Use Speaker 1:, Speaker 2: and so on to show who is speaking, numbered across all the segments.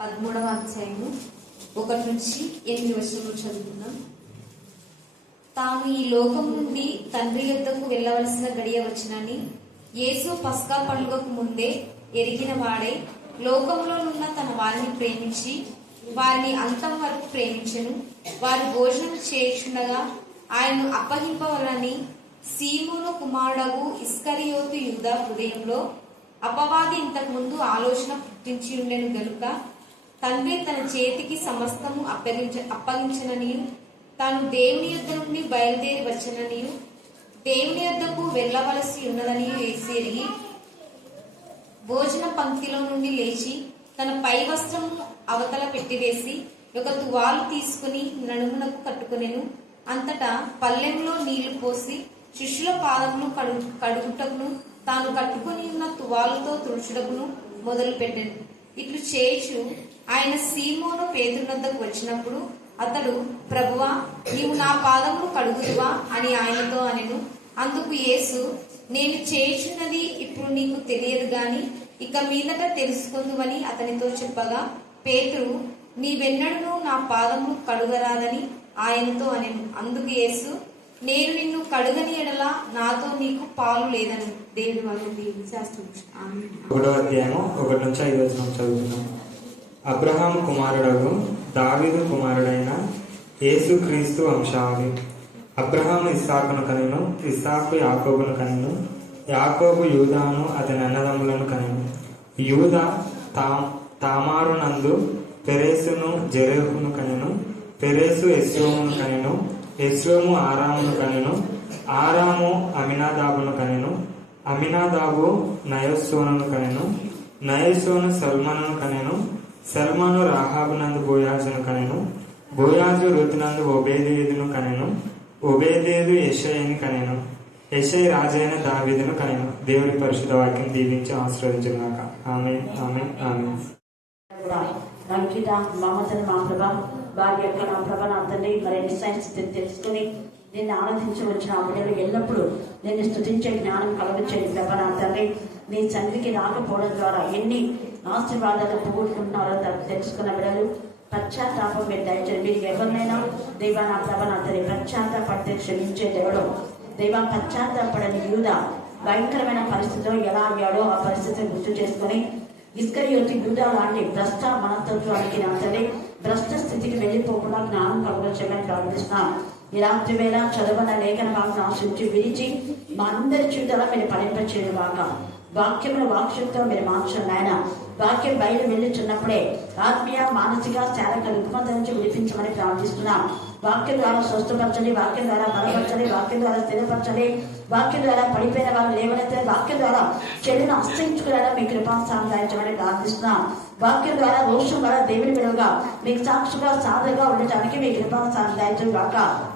Speaker 1: పదమూడవ అధ్యాయము ఒకటి నుంచి ఎనిమిది వర్షములు చదువుకున్నాం తాము ఈ లోకం నుండి తండ్రి యొద్దకు వెళ్ళవలసిన గడియ వచ్చినని యేసు పస్కా పండుగకు ముందే ఎరిగిన వాడై లోకంలోనున్న తన వారిని ప్రేమించి వారిని అంతం వరకు ప్రేమించను. వారు భోజనం చేయుచుండగా ఆయన్ను అప్పగింపవలని సీమును కుమారుడగు ఇస్కరియోతు యుద్ధ హృదయంలో అపవాది ఇంతకు ముందు ఆలోచన పుట్టించి ఉండెను గనుక తండ్రి తన చేతికి సమస్తము అప్పగించ అప్పగించననియు. తాను దేవుని యొద్ద నుండి బయలుదేరి వచ్చననియు. దేవుని యొద్దకు వెళ్ళవలసి ఉన్నదని వేసేరిగి భోజన పంక్తిలో నుండి లేచి తన పై వస్త్రము అవతల పెట్టివేసి ఒక తువాలు తీసుకుని నడుమునకు కట్టుకునేను. అంతటా పల్లెంలో నీళ్ళు పోసి శిష్యుల పాదమును కడు కడుగుటకును తాను కట్టుకుని ఉన్న తువాలుతో తుడుచుటకును మొదలు పెట్టాను ఇట్లు చేయుచు ఆయన సీమోను పేదరునద్దకు వచ్చినప్పుడు అతడు ప్రభువా నీవు నా పాదమును కడుగుదువా అని ఆయనతో అనెను. అందుకు యేసు నేను చేయుచున్నది ఇప్పుడు నీకు తెలియదు గాని ఇక మీదట తెలుసుకుందువని అతనితో చెప్పగా పేతురు నీవెన్నడూ నా పాదమును కడుగరాదని ఆయనతో అనెను. అందుకు యేసు నేను నిన్ను కడుగని ఎడల నాతో నీకు పాలు లేదని దేవుని వల్ల శాస్త్రం
Speaker 2: ఒకటో అధ్యాయము ఒకటి నుంచి ఐదు వచనం చదువుతున్నాం. అబ్రహాం కుమారుడగు దావీదు కుమారుడైన యేసుక్రీస్తు వంశావళి అబ్రహాం ఇస్సాకును కనెను ఇస్సాకు యాకోబును కనెను యాకోబు యూదాను అతని అన్నదమ్ములను కనెను. యూద తా తామారునందు పెరేసును జెరేహును కనెను పెరేసు ఎస్రోమును కనెను ఎస్రోము ఆరామును కనెను ఆరాము అమినాదాబును కనెను అమినాదాబు నయస్సోనును కనెను నయస్సోను సల్మను కనెను సల్మాను రాహాబునందు బోయాజును కనెను. బోయాజు రుతునందు ఒబేదేదును కనెను. ఒబేదేదు యెషయని కనెను. యెషయ్ రాజైన దావీదును కనెను. దేవుడి పరిశుద్ధ వాక్యం దీవించి ఆశీర్వదించుగాక ఆమె ఆమె ఆమె
Speaker 3: కూడా అంకిత మమతను మా ప్రభ వారి యొక్క నా ప్రభ నా తండ్రి మరి ఎన్ని సైన్స్ తెలుసుకుని నిన్ను ఆనందించవచ్చిన ఆ బిడ్డలు ఎల్లప్పుడూ నిన్ను స్థుతించే జ్ఞానం కలగచ్చేది ప్రభ నా తండ్రి. నీ సన్నిధికి రాకపోవడం ద్వారా ఎన్ని ఆశీర్వాదాలు పోగొట్టుకుంటున్నారో తెలుసుకున్న బిడ్డలు పశ్చాత్తాపం మీరు దయచేయండి. మీరు ఎవరినైనా దేవా నా ప్రభ నా తండ్రి పశ్చాత్తాపడితే క్షమించే దేవుడు. దేవా పశ్చాత్తాపడని యూద భయంకరమైన పరిస్థితిలో ఎలా అయ్యాడో ఆ పరిస్థితిని గుర్తు చేసుకొని ఇస్కరియోతి యూద లాంటి భ్రష్ట మనస్తత్వానికి నా తండ్రి భ్రష్ట స్థితికి వెళ్ళిపోకుండా జ్ఞానం కలుగొచ్చమని ప్రార్థిస్తున్నాను ఈ వేళ చదవన లేఖన భాగం ఆశించి విరిచి మా అందరి జీవితాల మీరు ఫలింపచేయడం బాగా వాక్యముల వాక్శక్తితో మీరు మార్చండి ఆయన వాక్యం బయలు వెళ్ళుచున్నప్పుడే ఆత్మీయ మానసిక శారీరక రుగ్మత నుంచి విడిపించమని ప్రార్థిస్తున్నాం. వాక్యం ద్వారా స్వస్థపరచండి వాక్యం ద్వారా బలపరచండి వాక్యం ద్వారా స్థిరపరచండి. వాక్యం ద్వారా పడిపోయిన వాళ్ళు లేవనైతే వాక్యం ద్వారా చెడును అస్తయించుకునేలా మీ కృపా సాధించమని ప్రార్థిస్తున్నాం. వాక్యం ద్వారా రోషం ద్వారా దేవుని విలువగా మీకు సాక్షిగా సాధగా ఉండటానికి మీ కృపా సాందాయించు కాక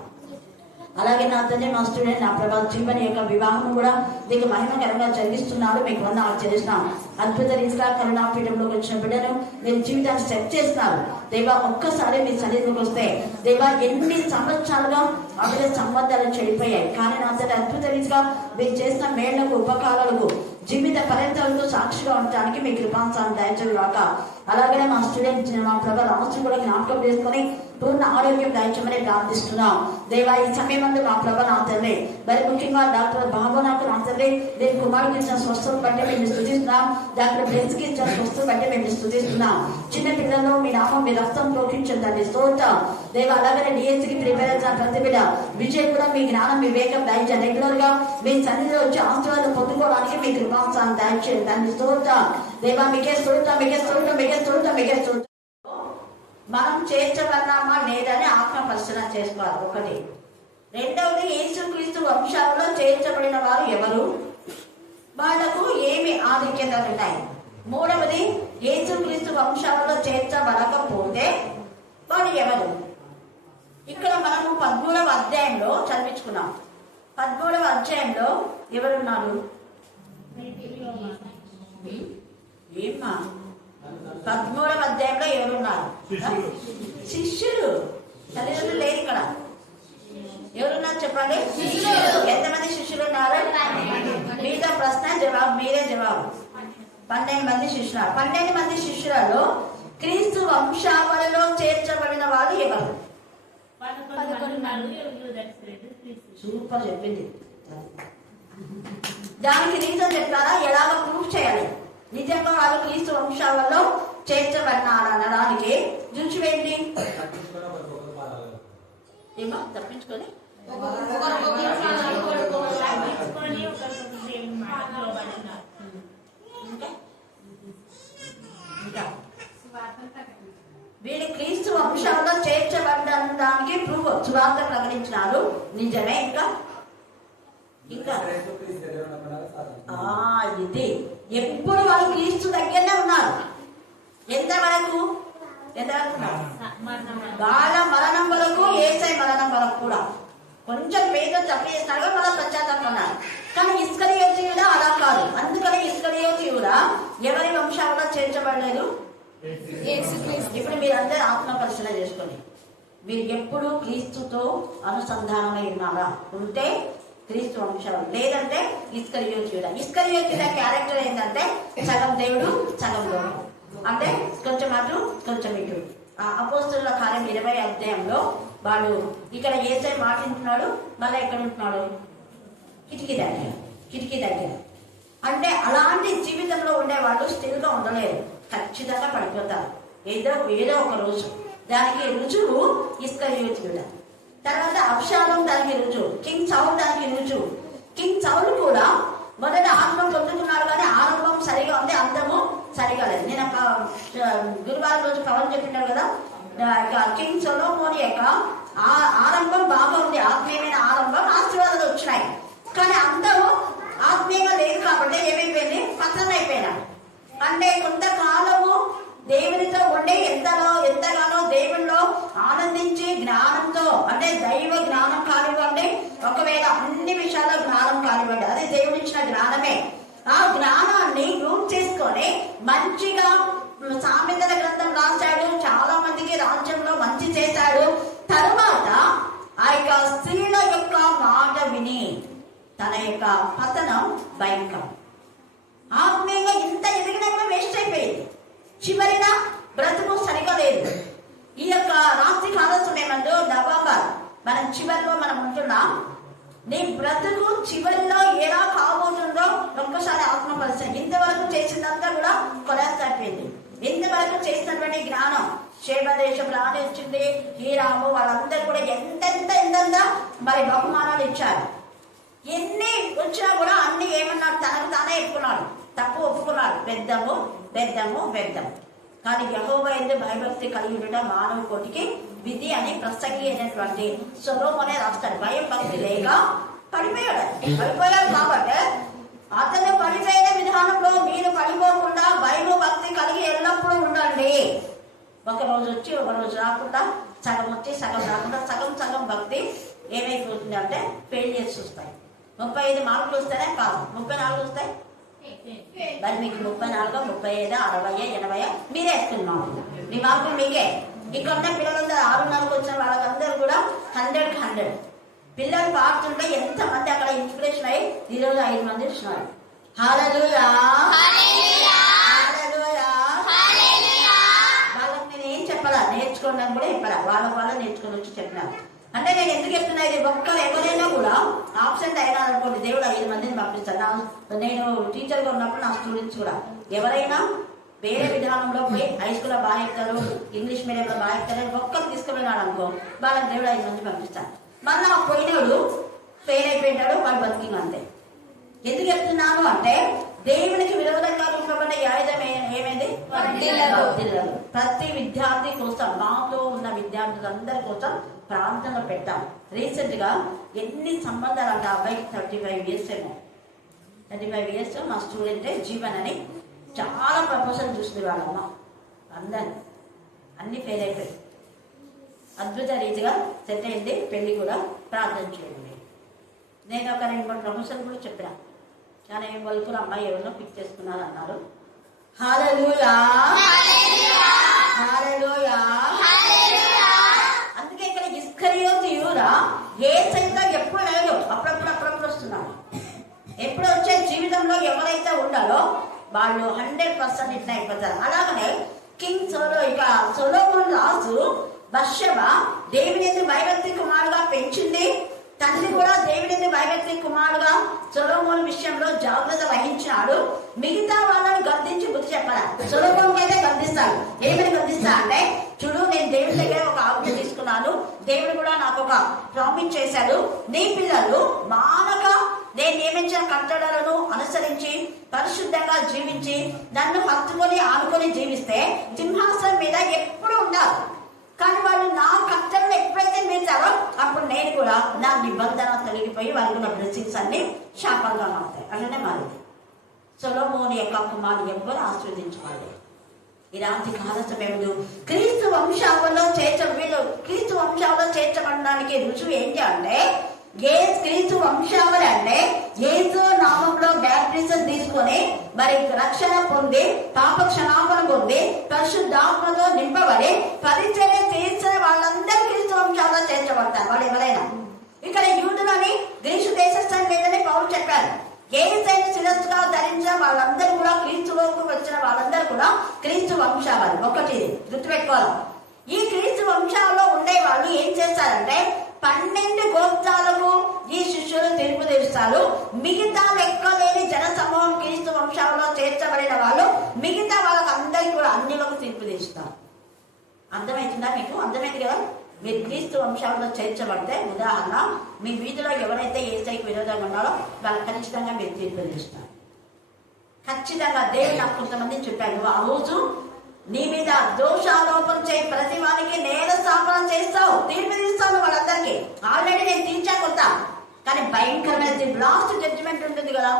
Speaker 3: అలాగే నా తండ్రి మా స్టూడెంట్ నా ప్రభా జీవన్ యొక్క వివాహం కూడా మీకు మహిమకరంగా జరిగిస్తున్నారు. మీకు వంద ఆచరిస్తున్నాం అద్భుత రీతిగా కరుణాపీఠంలోకి వచ్చిన బిడ్డను మీరు జీవితాన్ని సెట్ చేస్తున్నారు. దేవా ఒక్కసారి మీ సన్నిధికి వస్తే దేవా ఎన్ని సంవత్సరాలుగా అవిడ సంబంధాలు చెడిపోయాయి. కానీ నా తండ్రి అద్భుత రీతిగా మీరు చేసిన మేళ్ళకు ఉపకారాలకు జీవిత ఫలితాలతో సాక్షిగా ఉండటానికి మీ కృపాంశాన్ని రాక అలాగనే అలాగే మా స్టూడెంట్ మా ప్రభా రాష్ట్రం కూడా జ్ఞాపకం చేసుకొని పూర్ణ ఆరోగ్యం దాయించమని ప్రార్థిస్తున్నాం. దేవా ఈ సమయం అందు మా ప్రభ నా తండ్రి మరి ముఖ్యంగా డాక్టర్ బాబు నాకు నా తండ్రి నేను కుమారుడికి ఇచ్చిన స్వస్థత బట్టి మేము స్థుతిస్తున్నాం. డాక్టర్ బ్రెస్కి ఇచ్చిన స్వస్థత బట్టి మేము స్థుతిస్తున్నాం. చిన్న పిల్లల్లో మీ నామం మీ రక్తం ప్రోక్షించండి స్తోత్ర. దేవ అలాగే డిఎస్సికి ప్రిపేర్ అయిన ప్రతి బిడ్డ విజయ్ కూడా మీ జ్ఞానం వివేకం దయచండి రెగ్యులర్గా మీ సన్నిధిలో వచ్చి ఆశీర్వాదం పొందుకోవడానికి మీ కృపాంశాన్ని దాయించండి దాన్ని స్తోత్రం. దేవా మీకే స్తోత్ర మీకే స్తోత్ర మీకే స్తోత్ర మీకే స్తోత్ర. మనం చేర్చబడ్డామా లేదని ఆత్మ పరిశీలన చేసుకోవాలి. ఒకటి. రెండవది యేసుక్రీస్తు వంశాలలో చేర్చబడిన వారు ఎవరు? వాళ్ళకు ఏమి ఆధిక్యతలు ఉన్నాయి? మూడవది యేసుక్రీస్తు వంశాలలో చేర్చబడకపోతే వాడు ఎవరు? ఇక్కడ మనము పద్మూడవ అధ్యాయంలో చదివించుకున్నాం. పద్మూడవ అధ్యాయంలో ఎవరున్నారు? ఏమ్మా? పద్మూడవ అధ్యాయంలో ఎవరున్నారు? శిష్యులు తల్లిదండ్రులు లేరు ఇక్కడ. ఎవరున్నారు చెప్పండి? ఎంతమంది శిష్యులు ఉన్నారు? మీద ప్రశ్న జవాబు మీరే జవాబు. పన్నెండు మంది శిష్యులు. పన్నెండు మంది శిష్యులలో క్రీస్తు వంశావళిలో చేర్చబడిన వాళ్ళు ఎవరు? సూపర్ చెప్పింది. దానికి రీజన్ చెప్పారా ఎలాగ ప్రూఫ్ చేయాలి? నిజంగా వాళ్ళు క్రీస్తు వంశాలలో చేర్చబడినారు అనడానికి రుచి ఏమో తప్పించుకొని? వీడి క్రీస్తు వంశంలో చేర్చబడ్డానికి ప్రూఫ్ సువార్త ప్రకటించినారు. నిజమే ఇంకా? ఇంకా? ఇది. ఎప్పుడు వాళ్ళు క్రీస్తు దగ్గరనే ఉన్నారు. ఎంతవరకు? ఎంతవరకు? ఉన్నారు? వాళ్ళ మరణం వరకు ఏసై మరణం వరకు కూడా. కొంచెం పేద తప్పు చేస్తాడు మళ్ళీ పశ్చాత్తాపం ఉన్నారు. కానీ ఇస్కరియోతి కూడా అలా కాదు. అందుకని ఇస్కరియోతి కూడా ఎవరి వంశాలలో చేర్చబడలేదు? ఇప్పుడు మీరందరూ ఆత్మ పరిశీలన చేసుకోండి. మీరు ఎప్పుడు క్రీస్తుతో అనుసంధానమై ఉన్నారా? ఉంటే క్రీస్తు వంశం. లేదంటే ఇస్కరియోత్యుడ ఇస్కరియోత్యుడ క్యారెక్టర్ ఏంటంటే సగం దేవుడు సగం లోకం అంటే కొంచెం అటు కొంచెం ఇటు. ఆ అపోస్తుల కార్యం ఇరవై అధ్యాయంలో వాడు ఇక్కడ ఏసై మాట వింటున్నాడు మళ్ళీ ఎక్కడ ఉంటున్నాడు? కిటికీ దగ్గర కిటికీ దగ్గర. అంటే అలాంటి జీవితంలో ఉండే వాళ్ళు స్థిరంగా ఉండలేరు. ఖచ్చితంగా పడిపోతారు. ఏదో ఏదో ఒక రోజు. దానికి రుజువు ఇస్కరియోతుడ తర్వాత అప్షాలం దానికి రుజువు. కింగ్ చౌల్ దానికి రుజువు. కింగ్ చౌల్ కూడా మొదట ఆత్మ పొందుకున్నాడు కానీ ఆరంభం సరిగా ఉంది అంతము సరిగా లేదు. నేను ఒక, గురువారం రోజు పవన్ చెప్పినాడు కదా ఇక కింగ్ సొలోమోని యొక్క ఆ- ఆరంభం బాగా ఉంది ఆత్మీయమైన ఆరంభం ఆశీర్వాదాలు వచ్చినాయి. కానీ అందరూ ఆత్మీయంగా లేదు కాబట్టి ఏమైపోయింది పతనం అయిపోయినా. అంటే కొంతకాలము దేవునితో ఉండి ఎంతలో ఎంతగానో దేవుల్లో ఆనందించి జ్ఞానంతో అంటే దైవ జ్ఞానం కానివ్వండి ఒకవేళ అన్ని విషయాల్లో జ్ఞానం కానివ్వండి అది ఇచ్చిన జ్ఞానమే. ఆ జ్ఞానాన్ని యూజ్ చేసుకొని మంచిగా సామెతల గ్రంథం రాశాడు చాలా మందికి రాజ్యంలో మంచి చేశాడు. తరువాత ఆ యొక్క స్త్రీల యొక్క మాట విని తన యొక్క పతనం భయంకరం ఆత్మీయంగా ఇంత ఎదిగినాక వేస్ట్ అయిపోయింది. చివరిన బ్రతుకు సరిగా లేదు. ఈ యొక్క రాత్రి కాల సమయమందు నవంబర్. మనం చివరిలో మనం ఉంటున్నాం. నీ బ్రతుకు చివరిలో ఎలా కాబోతుందో ఒక్కసారి ఆత్మపరిచయం ఇంతవరకు చేసిందంతా కూడా కొలాప్స్ తప్పింది ఇంతవరకు చేసినటువంటి జ్ఞానం క్షేమదేశం రానిచ్చింది హీరాము వాళ్ళందరూ కూడా ఎంతెంత ఎంతెంత మరి బహుమానాలు ఇచ్చారు. ఎన్ని వచ్చినా కూడా అన్ని ఏమన్నారు? తనకు తానే చెప్పుకున్నాడు తప్పు ఒప్పుకున్నాడు. పెద్దము పెద్దము పెద్దము. కానీ యహోవ ఎందు భయభక్తి కలిగి ఉండడం మానవ కోటికి విధి అని ప్రసంగి అయినటువంటి సొలోమోనే రాస్తాడు. భయం భక్తి లేక పడిపోయాడు. పడిపోయాడు కాబట్టి అతను పడిపోయిన విధానంలో మీరు పడిపోకుండా భయం భక్తి కలిగి ఎల్లప్పుడూ ఉండండి. ఒక రోజు వచ్చి ఒక రోజు రాకుండా సగం వచ్చి సగం రాకుండా సగం సగం భక్తి ఏమైపోతుంది అంటే చేసి చూస్తాయి ముప్పై ఐదు మార్కులు వస్తేనే కాదు. ముప్పై నాలుగు వస్తాయి. మరి మీకు ముప్పై నాలుగు ముప్పై ఐదు అరవై ఎనభై మీరే వేసుకున్నాం మీ మార్కులు మీకే. ఇక్కడ ఉన్న పిల్లలందరూ ఆరున్నరకు వచ్చిన వాళ్ళకందరూ కూడా హండ్రెడ్ హండ్రెడ్ పిల్లలు పాడుతుంటే ఎంత మంది అక్కడ ఇన్స్పిరేషన్ అయ్యి ఈరోజు ఐదు మంది వచ్చినారు. హాలలుయా వాళ్ళకి నేను ఏం చెప్పాలా? నేర్చుకోండి అని కూడా చెప్పాలా? వాళ్ళ వాళ్ళ నేర్చుకొని వచ్చి చెప్పినాను అంటే నేను ఎందుకు చెప్తున్నా ఇది ఒక్కరు ఎవరైనా కూడా ఆబ్సెంట్ అయినా అనుకోండి దేవుడు ఐదు మందిని పంపిస్తాను నేను టీచర్గా ఉన్నప్పుడు నా స్టూడెంట్స్ కూడా. ఎవరైనా వేరే విధానంలో పోయి హై స్కూల్లో బాగా చెప్తారు ఇంగ్లీష్ మీడియంలో బాగా చెప్తారు ఒక్కరు తీసుకుపోయినాడు అనుకో వాళ్ళకి దేవుడు ఐదు మంది పంపిస్తాను మళ్ళీ పోయినోడు పోయినాడు ఫెయిల్ అయిపోయినాడు వాడు బతికింగ్ అంతే. ఎందుకు చెప్తున్నాను అంటే దేవునికి విరోధంగా రూపబడిన ఈ ఆయుధం ఏమైంది. ప్రతి విద్యార్థి కోసం మాతో ఉన్న విద్యార్థులందరి కోసం ప్రార్థన పెట్టాం. రీసెంట్గా ఎన్ని సంబంధాలు అంటే అబ్బాయికి థర్టీ ఫైవ్ ఇయర్స్ ఏమో. థర్టీ ఫైవ్ ఇయర్స్ మా స్టూడెంట్ జీవన్ అని చాలా ప్రపోజల్ చూసింది వాళ్ళమ్మ అందరు అన్ని ఫెయిల్ అయిపోయాయి. అద్భుత రీతిగా సెట్ అయింది. పెళ్ళి కూడా ప్రార్థన చేయండి. నేను ఒక రెండు మూడు ప్రమోషన్ కూడా చెప్పిన. కానీ ఏం కూడా అమ్మాయి ఎవరినో పిక్ చేసుకున్నారు అన్నారు అందుకే ఇక్కడ ఇస్కరియోతి యూరా ఏ సైతం ఎప్పుడు లేదు అప్పుడప్పుడు అప్పుడప్పుడు వస్తున్నారు ఎప్పుడు వచ్చే జీవితంలో ఎవరైతే ఉండాలో వాళ్ళు హండ్రెడ్ పర్సెంట్ ఇట్లా అయిపోతారు. అలాగనే కింగ్ సోలో ఇక సొలోమోన్ రాజు బర్షవ దేవుని ఎందుకు కుమారుగా పెంచింది. తండ్రి కూడా దేవుడిని ఎందుకు కుమారుడుగా కుమారుగా సొలోమోన్ విషయంలో జాగ్రత్త వహించినాడు మిగతా వాళ్ళని గర్దించి బుద్ధి చెప్పాలి. సొలోమోన్ అయితే గద్దిస్తాడు. ఏమని గర్దిస్తా అంటే చూడు నేను దేవుడి దగ్గర ఒక ఆజ్ఞ తీసుకున్నాను. దేవుడు కూడా నాకు ఒక ప్రామిస్ చేశాడు. నీ పిల్లలు మానక నేను నియమించిన కట్టడలను అనుసరించి పరిశుద్ధంగా జీవించి నన్ను హత్తుకొని ఆనుకొని జీవిస్తే సింహాసనం మీద ఎప్పుడు ఉండాలి. కానీ వాళ్ళు నా కట్టడలు కూడా నా నిబంధన తొలగిపోయి వారికి నా బ్లెస్సింగ్స్ అన్ని శాపంగా మారుతాయి. అలానే మారింది. సొలోమోని యొక్క కుమారుడు ఎవ్వరు ఆస్వాదించవాలి ఇలాంటి కాల సమయంలో క్రీస్తు వంశావలో చేర్చ వీళ్ళు క్రీస్తు వంశావలో చేర్చబడడానికి రుజువు ఏంటి అంటే ఏ క్రీస్తు వంశావళి అంటే ఏసు నామంలో బ్యాప్టిజం తీసుకొని మరి రక్షణ పొంది పాప క్షమాపణ పొంది పరిశుద్ధాత్మతో నింపబడి పరిచర్య చేసిన వాళ్ళందరూ క్రీస్తు వంశాలలో చేర్చబడతారు. వాళ్ళు ఎవరైనా? ఇక్కడ యూదులని గ్రీసు దేశస్థానం లేదని పౌరు చెప్పారు ఏసైన శిరస్సుగా ధరించిన వాళ్ళందరూ కూడా క్రీస్తులోకి వచ్చిన వాళ్ళందరూ కూడా క్రీస్తు వంశావళి. ఒకటి గుర్తుపెట్టుకోవాలి. ఈ క్రీస్తు వంశాలలో ఉండే వాళ్ళు ఏం చేస్తారంటే పన్నెండు గోత్రాలకు ఈ శిష్యులు తీర్పు తీరుస్తారు. మిగతా లెక్కలేని జన సమూహం క్రీస్తు వంశాలలో చేర్చబడిన వాళ్ళు మిగతా వాళ్ళకి అందరికీ కూడా అన్నిలకు తీర్పు తీరుస్తారు. అర్థమవుతుందా మీకు? అర్థమైంది కదా? మీరు క్రీస్తు వంశాలలో చేర్చబడితే ఉదాహరణ మీ వీధిలో ఎవరైతే ఏసైకి విరోధంగా ఉన్నారో వాళ్ళు ఖచ్చితంగా మీరు తీర్పు తీస్తారు ఖచ్చితంగా దేవుడు నాకు కొంతమంది చెప్పారు ఆ రోజు నీ మీద దోషారోపణ చేయి ప్రతి వారికి నేర స్థాపన చేస్తావు తీర్పు తీస్తాను వాళ్ళందరికీ ఆల్రెడీ నేను తీర్చా కొంత కానీ భయంకరమైన లాస్ట్ జడ్జిమెంట్ ఉంటుంది కదా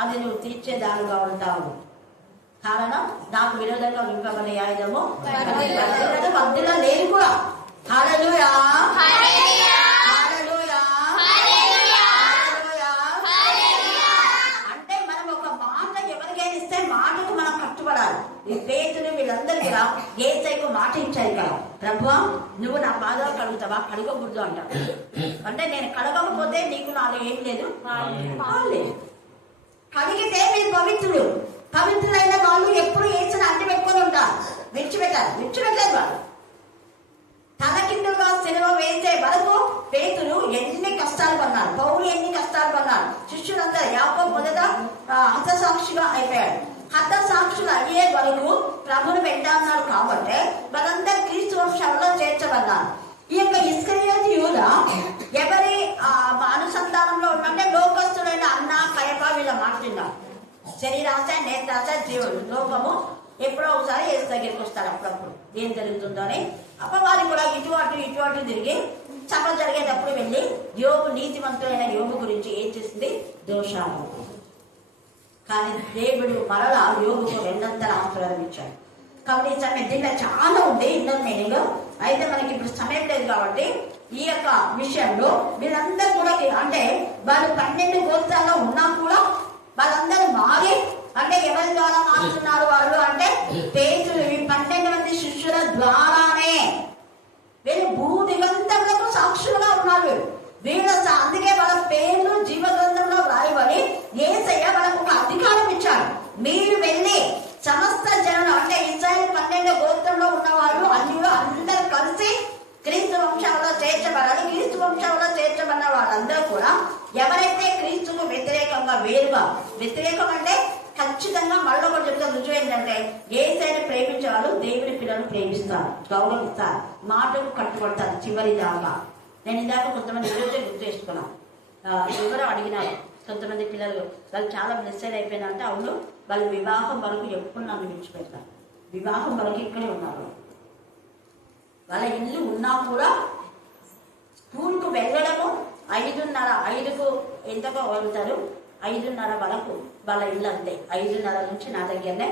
Speaker 3: అది నువ్వు తీర్చేదానిగా ఉంటావు. కారణం నాకు విరోధంగా వింపబడే ఆయుధము మధ్యలో లేని కూడా. హల్లెలూయా. అంటే మనం ఒక మాట ఎవరికైనా ఇస్తే మాటకు మనం కట్టుబడాలి. ఈ పేతులు వీళ్ళందరూ కూడా ఏసైకు మాట ఇచ్చారు కదా ప్రభు నువ్వు నా పాదాలు కడుగుతావా? కడగకూడదు అంటాడు అంటే నేను కడగకపోతే నీకు నాలో ఏం లేదు. కడిగితే మీరు పవిత్రులు పవిత్రులైన వాళ్ళు ఎప్పుడు వేసిన అంటి పెట్టుకొని ఉంటారు విడిచిపెట్టారు విడిచిపెట్టలేదు వాళ్ళు తలకిందులుగా సినిమ వేసే వరకు పేతులు ఎన్ని కష్టాలు పన్నారు పౌరు ఎన్ని కష్టాలు పన్నారు శిష్యులందరూ యాకో మొదట ఆ, హతసాక్షిగా అయిపోయాడు హతసాక్షులు అయ్యే వరకు ప్రభుని వెంటన్నారు కాబట్టి వాళ్ళందరూ క్రీస్తు వంశాలలో చేర్చబడ్డారు ఈ యొక్క ఇస్కరియోతి యూద ఎవరి ఆ, అనుసంధానంలో ఉన్నంటే లోకస్తుడైన అన్న కయప వీళ్ళ మాట విన్నారు శరీరాశ నేత్రాశ జీవుడు లోకము ఎప్పుడో ఒకసారి ఏసు దగ్గరికి వస్తారు అప్పుడప్పుడు ఏం జరుగుతుందో అని అప్పుడు వారు కూడా ఇటు అటు ఇటు అటు తిరిగి సభ జరిగేటప్పుడు వెళ్ళి యోగు నీతివంతుడైన యోగు గురించి ఏం చేసింది? దోషాలు. కానీ దేవుడు మరలా యోగుకు రెండంతల ఆశీర్వాదం ఇచ్చాడు. కాబట్టి ఈ సమయం దీంట్లో చాలా ఉంది ఇన్నర్ మీనింగ్. అయితే మనకి ఇప్పుడు సమయం లేదు కాబట్టి ఈ యొక్క విషయంలో వీళ్ళందరూ కూడా అంటే వాళ్ళు పన్నెండు గోత్రాల్లో ఉన్నా కూడా వాళ్ళందరూ మారి అంటే ఎవరి ద్వారా మారుతున్నారు వాళ్ళు? అంటే పేతులు ఈ పన్నెండు మంది శిష్యుల ద్వారానే వీళ్ళు భూ దిగంతములకు సాక్షులుగా ఉన్నారు వీళ్ళ. అందుకే వాళ్ళ పేర్లు జీవ గ్రంథంలో రాయబడి ఏసయ్య వాళ్ళకు ఒక అధికారం ఇచ్చారు మీరు వెళ్ళి సమస్త జనం అంటే ఇజ్రాయల్ పన్నెండు గోత్రంలో ఉన్న వాళ్ళు అన్యులు అందరూ కలిసి క్రీస్తు వంశంలో చేర్చబడాలి. క్రీస్తు వంశంలో చేర్చబడిన వాళ్ళందరూ కూడా ఎవరైతే క్రీస్తుకు వ్యతిరేకంగా వేరుగా వ్యతిరేకం అంటే ఖచ్చితంగా మళ్ళీ ఒకటి చెప్తాను. రుజువు ఏంటంటే ఏసైనా ప్రేమించే దేవుడి దేవుని పిల్లలు ప్రేమిస్తారు గౌరవిస్తారు మాటకు కట్టుబడతారు చివరి దాకా నేను ఇందాక కొంతమంది ఈరోజే గుర్తు చేసుకున్నాను ఎవరో అడిగినారు. కొంతమంది పిల్లలు వాళ్ళు చాలా బ్లెస్సెడ్ అయిపోయినారంటే అవును వాళ్ళు వివాహం వరకు ఎప్పుడు నన్ను విడిచిపెడతారు. వివాహం వరకు ఇక్కడే ఉన్నారు. వాళ్ళ ఇల్లు ఉన్నా కూడా స్కూల్కు వెళ్ళడము ఐదున్నర ఐదుకు ఎంతకో వెళ్తారు ఐదున్నర వరకు వాళ్ళ ఇల్లు అంతే. ఐదున్నర నుంచి నా దగ్గరనే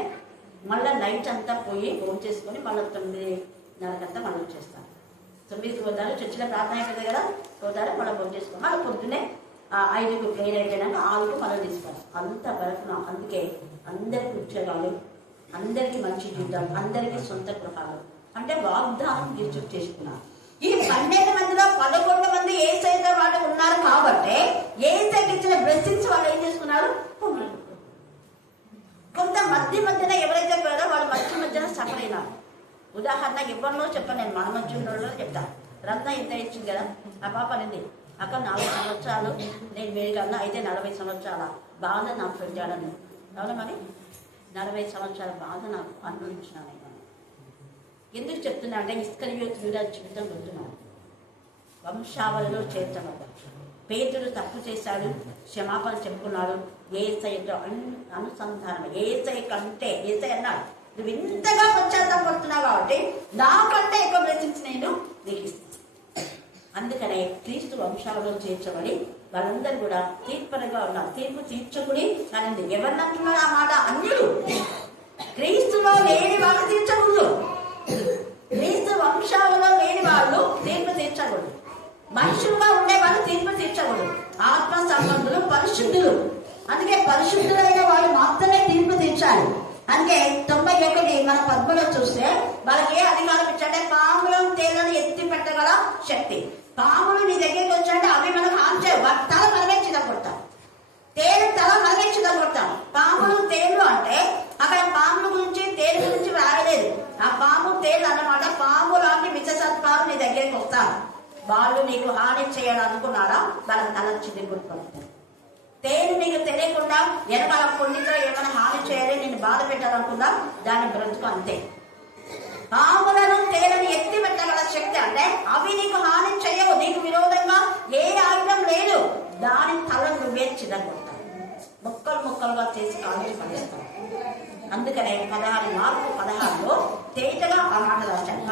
Speaker 3: మళ్ళీ నైట్ అంతా పోయి ఫోన్ చేసుకొని మళ్ళీ తొమ్మిదిన్నరకంతా మళ్ళీ వచ్చేస్తాను తొమ్మిదికి పోతారు చర్చిలో ప్రార్థన అయిపోతుంది కదా పోతారు మళ్ళీ ఫోన్ చేసుకో. మళ్ళీ పొద్దున్నే ఐదుకు ప్రేయర్ అయిపోయినాక ఆరుకు మళ్ళీ తీసుకోవాలి అంత వరకు నా అందుకే అందరికి ఉద్యోగాలు అందరికీ మంచి జీవితాలు అందరికీ సొంత గృహాలు. అంటే వాగ్దానం రిజెక్ట్ చేసుకున్నారు ఈ పన్నెండు మందిలో పదకొండు మంది ఏ సైతం వాళ్ళు ఉన్నారు కాబట్టి ఏ సైకి ఇచ్చిన బ్లెస్సింగ్స్ వాళ్ళు ఏం చేసుకున్నారు? కొంత మధ్య మధ్యన ఎవరైతే పోయారో వాళ్ళు మధ్య మధ్యన సఫర్ అయినారు. ఉదాహరణ ఎవరిలో చెప్పాను నేను మన మధ్యలో చెప్తాను రత్న ఇంత ఇచ్చింది కదా ఆ పాప అనేది అక్క నాలుగు సంవత్సరాలు నేను మీరుకన్నా అయితే నలభై సంవత్సరాల? బాధ నాకు పెట్టాడని అవునా మరి? నలభై సంవత్సరాల బాధ నాకు అనుభవించినాను ఎందుకు చెప్తున్నా అంటే ఇస్కరియోత్ యూదా జీవితం వెళ్తున్నాను వంశావళిలో చేర్చబడ్డ పేతుడు తప్పు చేశాడు క్షమాపణ చెప్పుకున్నాడు. ఏసైతో అన్ అనుసంధానం ఏసై కంటే ఏసై అన్నాడు నువ్వు ఇంతగా పశ్చాత్తాపడుతున్నావు కాబట్టి నాకంటే ఎక్కువ బ్లెస్సింగ్స్ నేను నీకు ఇస్తాను అందుకనే క్రీస్తు వంశాలలో చేర్చబడి వాళ్ళందరూ కూడా తీర్పరగా ఉన్నారు. తీర్పు తీర్చకుడి అనింది ఎవరిని అంటున్నారు ఆ మాట? అన్యుడు. క్రీస్తులో లేని వాళ్ళు తీర్చకూడదు. క్రీస్తు లేని వాళ్ళు తీర్పు తీర్చకూడదు. మనుషులుగా ఉండే వాళ్ళు తీర్పు తీర్చకూడదు. ఆత్మ సంబంధులు పరిశుద్ధులు. అందుకే పరిశుద్ధులైన వాళ్ళు మాత్రమే తీర్పు తీర్చాలి. అందుకే తొంభై ఒకటి మన పద్మలో చూస్తే వాళ్ళకి ఏ అధికారం ఇచ్చాడే పాములను తేలను ఎత్తి పెట్టగల శక్తి. పాములు నీ దగ్గరికి వచ్చాడే అవి మనకు హాని చేయవు. వాటి తల మనమే చిదగొడతాం తేలు తల మనమే చిదగొడతాం పాములు తేలు అంటే అక్కడ పాముల గురించి తేలు గురించి రాయలేదు ఆ పాము తేలు అన్నమాట పాము లాంటి విషసత్వాలు నీ దగ్గరికి వస్తారు వాళ్ళు నీకు హాని చేయాలనుకున్నారా వాళ్ళ తల చిదిగొట్టుకుంటారు తేను నీకు తెలియకుండా వెనకాల కొన్నితో ఏమైనా హాని చేయాలి నేను బాధ పెట్టాలనుకున్నా దాని బ్రతుకు అంతే. పాములను తేలను ఎత్తి పెట్టగల శక్తి అంటే అవి నీకు హాని చేయవు నీకు విరోధంగా ఏ ఆయుధం లేదు. దాని తల నువ్వే చిదగొడతావు ముక్కలు ముక్కలుగా చేసి కాలేజీ పడేస్తావు అందుకనే పదహారు మార్పు పదహారులో తేటగా ఆ మాట రాశాను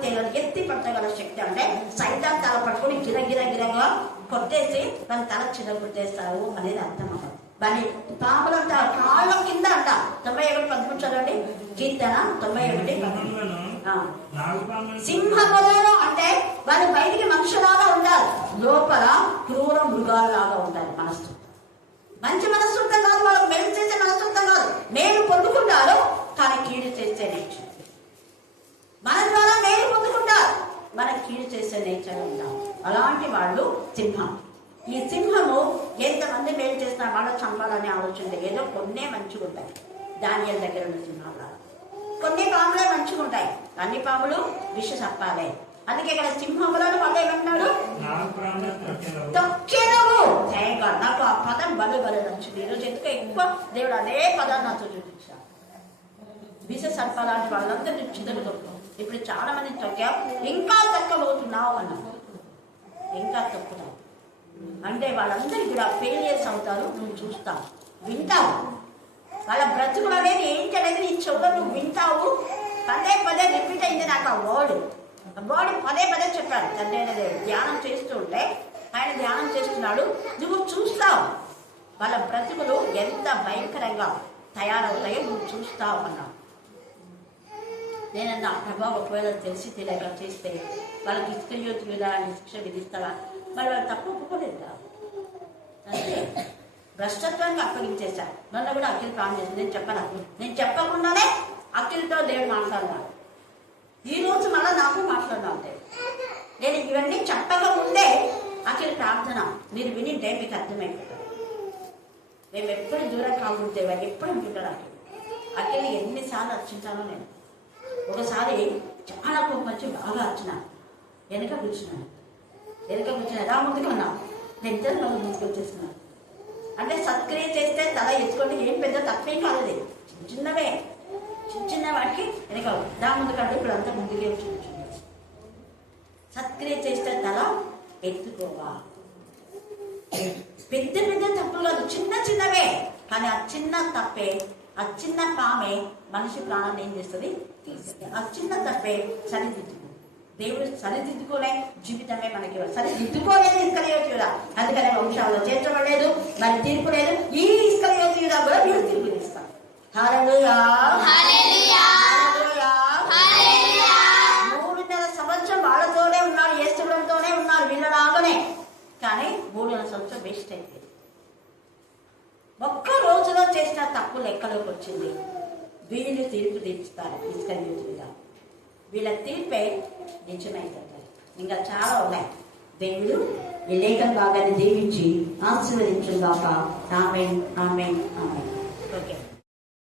Speaker 3: తేలను ఎత్తి పట్టగల శక్తి అంటే సైతాన్ తల పట్టుకుని గిర గిర గిరగా కొట్టేసి దాని తల చిన్న కొట్టేస్తావు అనేది అర్థం అన్నమాట దాని పాములంట కాళ్ళ కింద అంట. తొంభై ఒకటి చదవండి. కీర్తన తొంభై ఒకటి ఆ. సింహములను అంటే వాళ్ళు బయటికి మనుషులాగా ఉంటారు లోపల క్రూర మృగాల్లాగా ఉంటారు మనస్సు. మంచి మనస్సుంతం కాదు వాళ్ళకు మేలు చేసే మనస్సుంతం కాదు. మేలు పొందుకుంటారు కానీ కీడు చేసే నేచర్. మన ద్వారా మేలు పొందుకుంటారు మన కీడు చేసే నేచర్ ఉంటాం. అలాంటి వాళ్ళు సింహం. ఈ సింహము ఎంతమంది మేలు చేసినా వాళ్ళు చంపాలనే ఆలోచన ఏదో కొన్నే మంచిగా ఉంటాయి దానియల దగ్గర ఉన్న సింహాలు కొన్ని పాములే మంచిగా ఉంటాయి అన్ని పాములు విష సప్పాలే అందుకే ఇక్కడ సింహములను వాళ్ళు ఏమన్నాడు తొక్కెదవు Thank God. నాకు ఆ పదం బలు బలు నచ్చింది. ఈరోజు ఎందుకు ఎక్కువ దేవుడు అదే పదాన్ని నాతో చూపించాడు. విష సర్పాలాంటి వాళ్ళందరినీ చిదలు తొక్కు ఇప్పుడు చాలా మంది తొక్కావు ఇంకా తొక్కబోతున్నావు అన్నావు ఇంకా తొక్కుతావు అంటే వాళ్ళందరికీ కూడా ఫెయిలియర్స్ అవుతారు నువ్వు చూస్తావు. వింటావు. వాళ్ళ బ్రతుకులు అనేది ఏంటి అనేది నీ చెవులో నువ్వు వింటావు. పదే పదే రిపీట్ అయింది నాకు ఆ వర్డ్ ఆ పదే పదే చెప్పాడు తండ్రి ధ్యానం చేస్తూ ఉంటే ఆయన ధ్యానం చేస్తున్నాడు నువ్వు చూస్తావు. వాళ్ళ బ్రతుకులు ఎంత భయంకరంగా తయారవుతాయో నువ్వు చూస్తావు అన్నావు నేనన్నా ప్రభా ఒకవేళ తెలిసి తెలియక చేస్తే వాళ్ళకి ఇస్కయోతు విధానాన్ని శిక్ష విధిస్తావా? మరి వాళ్ళు తప్పు ఒప్పుకోలేదా అంతే భ్రష్టత్వానికి అప్పగించేశారు నన్ను కూడా అఖిల్ ప్రాణం చేసింది. నేను చెప్పను నేను చెప్పకుండానే అఖిల్తో దేవుడు మాట్లాడతాను ఈ రోజు మళ్ళీ నాకు మాట్లాడాలంటే. నేను ఇవన్నీ చెప్పక ముందే అఖిల్ ప్రార్థన మీరు వినింటే మీకు అర్థమైపోతుంది. మేము ఎప్పుడు దూరం కాకుంటే ఎప్పుడు ఉంటుంటాడు అఖిల్ ఎన్నిసార్లు అర్చించానో నేను. ఒకసారి చాలా కోపం వచ్చి బాగా అర్చినా వెనక కూర్చున్నాను. వెనక కూర్చున్నా ఎలా ముందుకు ఉన్నా నేను ఇద్దరు బాగా ముందుకు వచ్చేస్తున్నాను. అంటే సత్క్రియ చేస్తే తల ఎత్తుకుంటే ఏం పెద్ద తక్కువేం కాదు చిన్న చిన్నవే. చిన్న చిన్న వాటికి వెనక దా ముందు కంటే ఇప్పుడు అంతా ముందుకే వచ్చి సత్క్రియ చేస్తే తల ఎత్తుకోవా? పెద్ద పెద్ద తప్పులు కాదు చిన్న చిన్నవే. కానీ ఆ చిన్న తప్పే ఆ చిన్న పామే మనిషి ప్రాణాన్ని ఏం చేస్తుంది? ఆ చిన్న తప్పే సరిదిద్దుకో. దేవుడు సరిదిద్దుకోలే జీవితమే మనకి సరిదిద్దుకోలేదు ఇస్కలయోతి అందుకనే వంశాల్లో చేర్చబడలేదు మరి తీర్పు లేదు. ఈ ఇస్కలయోతి కూడా మీరు తీర్పు మూడున్నర సంవత్సరం వాళ్ళతోనే ఉన్నారు ఏసుడంతోనే ఉన్నారు వీళ్ళలాగానే కానీ మూడున్నర సంవత్సరం వేస్ట్ అయిపోయింది ఒక్క రోజులో చేసిన తప్పు లెక్కలోకి వచ్చింది. వీళ్ళు తీర్పు తీర్చుతారు ఇసుక వీళ్ళ తీర్పే నిజమైందంటారు ఇంకా చాలా ఉన్నాయి. దేవుడు ఈ లేఖన భాగాన్ని దీవించి ఆశీర్వదించుగాక. ఆమె ఆమె ఆమె